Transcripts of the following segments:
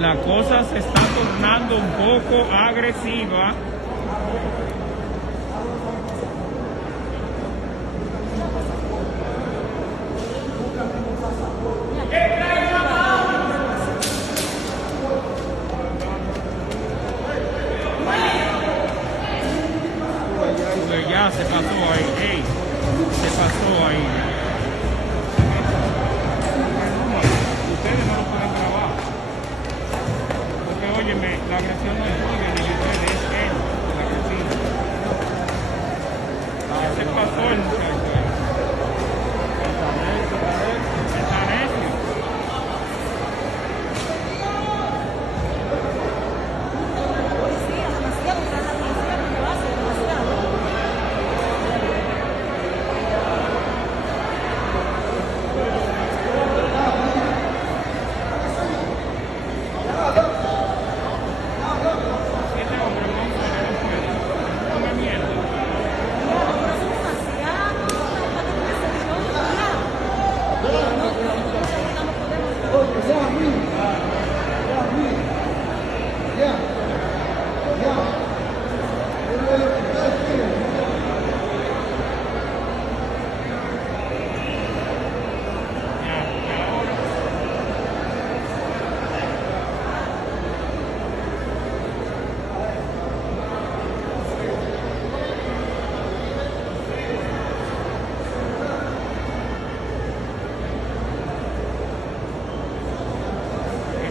La cosa se está tornando un poco agresiva. Pues ya se pasó ahí, se pasó ahí. Ustedes no lo pueden grabar. Porque óyeme, la agresión no es tuya ni de ustedes, es él, la agresión. Ya se pasó el muchacho. Está necio.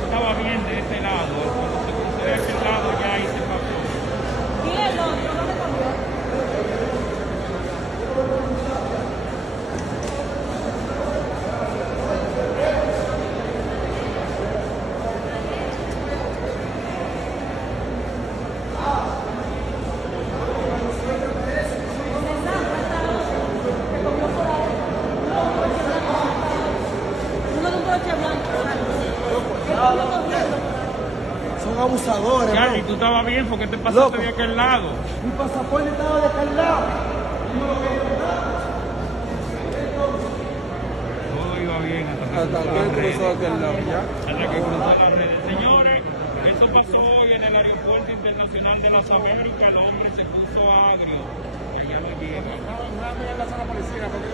Estaba bien de este lado, cuando se cruzó de aquel lado ya ahí se pasó. Y el otro no me cambió. Son abusadores. Charlie, tú estabas bien porque te pasaste de aquel lado. Mi pasaporte estaba de aquel lado. Todo iba bien hasta que Hasta que cruzó aquel lado, ¿ya? Hasta que cruzó las redes. Señores, eso pasó hoy en el aeropuerto internacional de las Américas. El hombre se puso agrio. Que ya no llega. No, no, no, la zona policía, porque